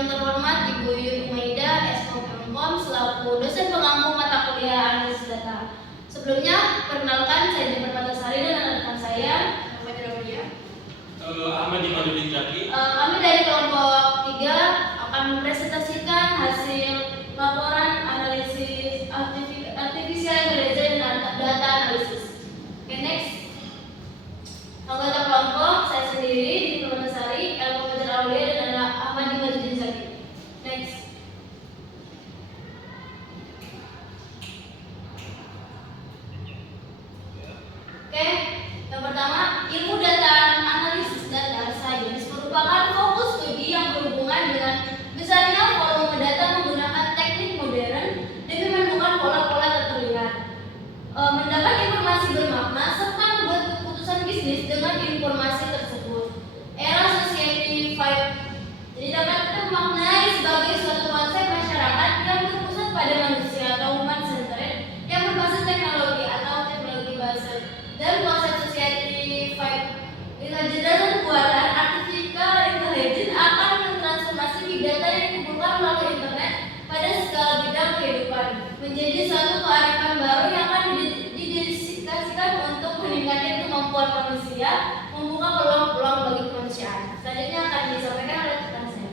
Yang terhormat Ibu Yun Umaida, SKOPMKOM, selaku dosen pengampu mata kuliah analisis data. Sebelumnya, perkenalkan saya Jennifer Patasari dan rekan saya Ahmad Imadudin Zaki. Kami dari kelompok 3 akan mempresentasikan hasil laporan analisis artificial intelligence dan data analisis. Oke, next. Anggota kelompok saya sendiri, Jennifer Patasari, Elko Fajar Aulia dan Ahmad Imadudin Zaki. Next. Oke, yang pertama, ilmu data analisis data science merupakan fokus studi yang berhubungan dengan besarnya volume data menggunakan teknik modern demi menemukan pola-pola terlihat, mendapat informasi bermakna serta membuat keputusan bisnis dengan informasi tersebut. Era Society 5 jadi dapat kita maknai sebagai suatu konsep masyarakat yang berpusat pada manusia atau human centered yang berbasis teknologi atau teknologi based. Dan konsep Society 5 dengan jelasan buatan artificial intelligence akan mentransformasi big data yang dikumpulkan melalui internet pada segala bidang kehidupan menjadi suatu kearifan baru yang akan didedikasikan untuk meningkatkan kemampuan manusia membuka peluang-peluang bagi kemanusiaan. Selanjutnya akan disampaikan oleh rekan saya.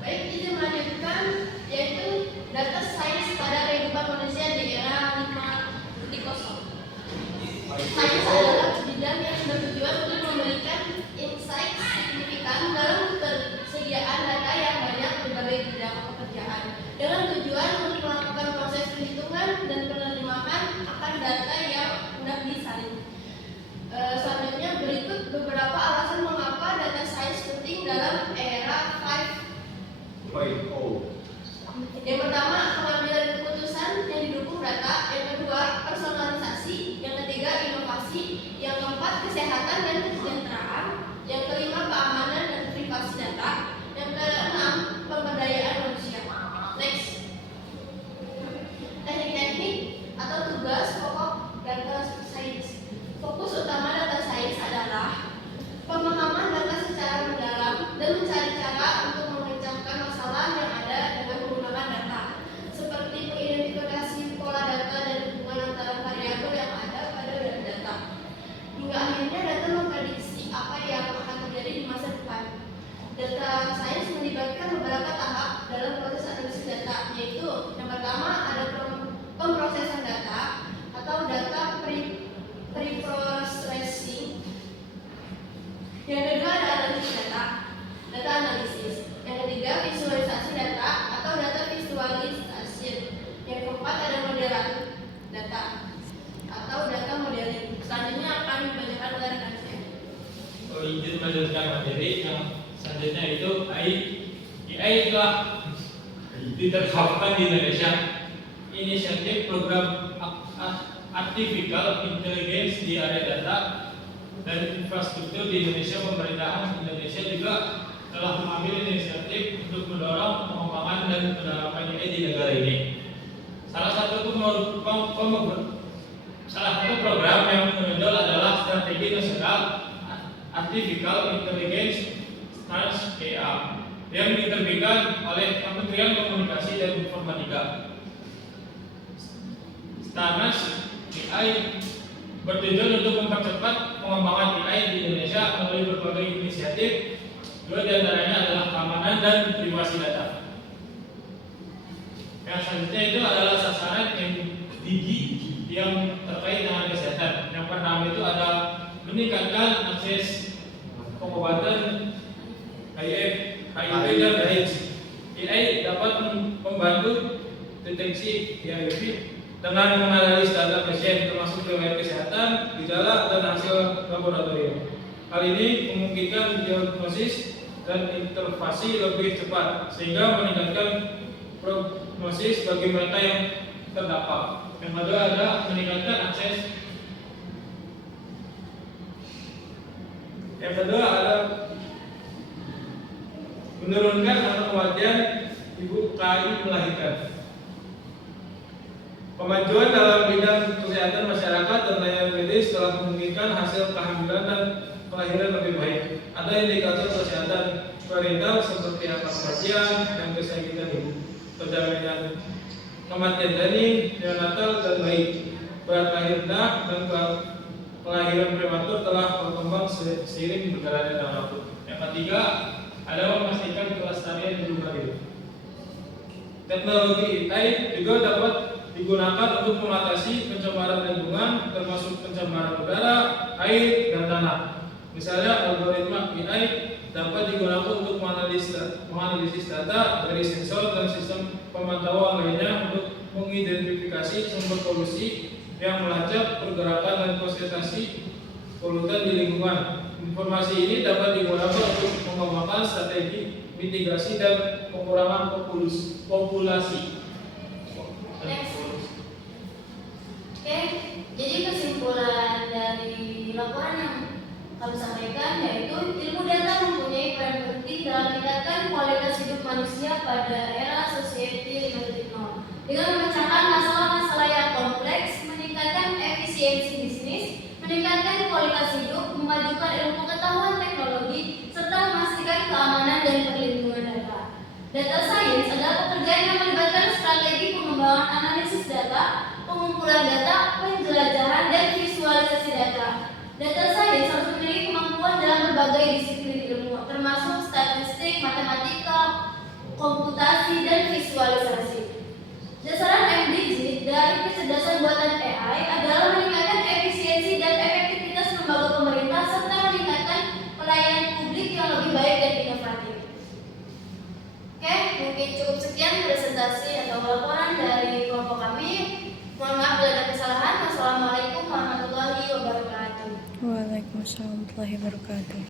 Baik, izin melanjutkan yaitu data science pada kehidupan manusia di era 5.0. Sains adalah bidang yang bertujuan untuk memberikan insight signifikan dalam ketersediaan data yang banyak berbagai bidang pekerjaan dengan tujuan untuk melakukan proses perhitungan dan penerimaan akan data yang mudah disalin. Selanjutnya berikut beberapa alasan mengapa data science penting dalam era 5.0. Yang pertama, pengambilan keputusan yang didukung data. Yang kedua, personalisasi. Yang ketiga, inovasi. Yang keempat, kesehatan dan kesejahteraan. Yang kelima, keamanan dan privasi data. Yang keenam, pemberdayaan manusia. Next. Teknik-teknik atau tugas pokok data science. Fokus utama data science adalah pemahaman data secara mendalam dan mencari cara untuk memecahkan masalah yang ada dengan menggunakan data, seperti mengidentifikasi pola data dan hubungan antara variabel yang ada pada data. Hingga akhirnya data memprediksi apa yang akan terjadi di masa depan. Data science melibatkan beberapa tahap dalam proses analisis data, yaitu yang pertama ada pemrosesan data atau data pre-processing. Yang kedua ada analisis data analisis. Yang ketiga visualisasi data atau data visualisasi. Yang keempat ada modelan data atau data modeling. Selanjutnya akan dibacakan oleh rekan saya. Izin melanjutkan materi yang selanjutnya itu AI telah diterapkan di Indonesia. Inisiatif program Artificial Intelligence di area data dan infrastruktur di Indonesia. Pemerintahan Indonesia juga telah mengambil inisiatif untuk mendorong pengembangan dan penerapan AI di negara ini. Salah satu program yang menonjol adalah Strategi Nasional Artificial Intelligence (STARS AI) yang diterbitkan oleh Kementerian Komunikasi dan Informatika. STARS AI bertujuan untuk mempercepat pengembangan AI di Indonesia melalui berbagai inisiatif. Dua di antaranya adalah keamanan dan privasi data. Yang selanjutnya itu adalah sasaran MDG yang terkait dengan kesehatan. Yang pertama itu ada meningkatkan akses pengobatan HIV dan AIDS. AI dapat membantu deteksi HIV dengan menganalisis data pasien termasuk riwayat kesehatan, gejala, dan hasil laboratorium. Hal ini memungkinkan diagnosis dan intervensi lebih cepat sehingga meningkatkan prognosis bagi mereka yang terdampak. Yang kedua ada meningkatkan akses. Yang kedua ada menurunkan angka kematian ibu KI melahirkan. Kemajuan dalam bidang kesehatan masyarakat dan layanan medis telah memungkinkan hasil kehamilan dan kelahiran lebih baik. Ada indikator kesehatan perintah seperti apa kematian dan kesakitan ibu, penjaminan kematian janin, neonatal dan bayi, berat lahir rendah dan kelahiran prematur telah berkembang seiring berjalannya dalam waktu. Yang ketiga adalah memastikan kelestarian lingkungan hidup. Teknologi AI juga dapat digunakan untuk mengatasi pencemaran lingkungan, termasuk pencemaran udara, air, dan tanah. Misalnya, algoritma AI dapat digunakan untuk menganalisis data dari sensor dan sistem pemantauan lainnya untuk mengidentifikasi sumber polusi yang melacak pergerakan dan konsentrasi polutan di lingkungan. Informasi ini dapat digunakan untuk mengembangkan strategi mitigasi dan pengurangan populasi. Next. Oke, jadi kesimpulan dari laporan yang kami sampaikan yaitu ilmu data mempunyai peran penting dalam meningkatkan kualitas hidup manusia pada era society 5.0 dengan memecahkan masalah-masalah yang kompleks, meningkatkan efisiensi bisnis, meningkatkan kualitas hidup, memajukan ilmu pengetahuan teknologi, serta memastikan keamanan dan perlindungan data. Data science adalah pekerjaan yang melibatkan strategi pengembangan analisis data, pengumpulan data, penjelajahan, dan visualisasi data. Data science harus memiliki kemampuan dalam berbagai disiplin ilmu, termasuk statistik, matematika, komputasi, dan visualisasi. Dasaran MDG dari kecerdasan buatan AI adalah meningkatkan efisiensi dan efektivitas lembaga pemerintah serta meningkatkan pelayanan publik yang lebih baik dan inovatif. Oke, mungkin cukup sekian presentasi atau laporan dari kelompok kami. Mohon maaf bila ada kesalahan. Wassalamualaikum warahmatullahi wabarakatuh. Waalaikumsalam warahmatullahi wabarakatuh.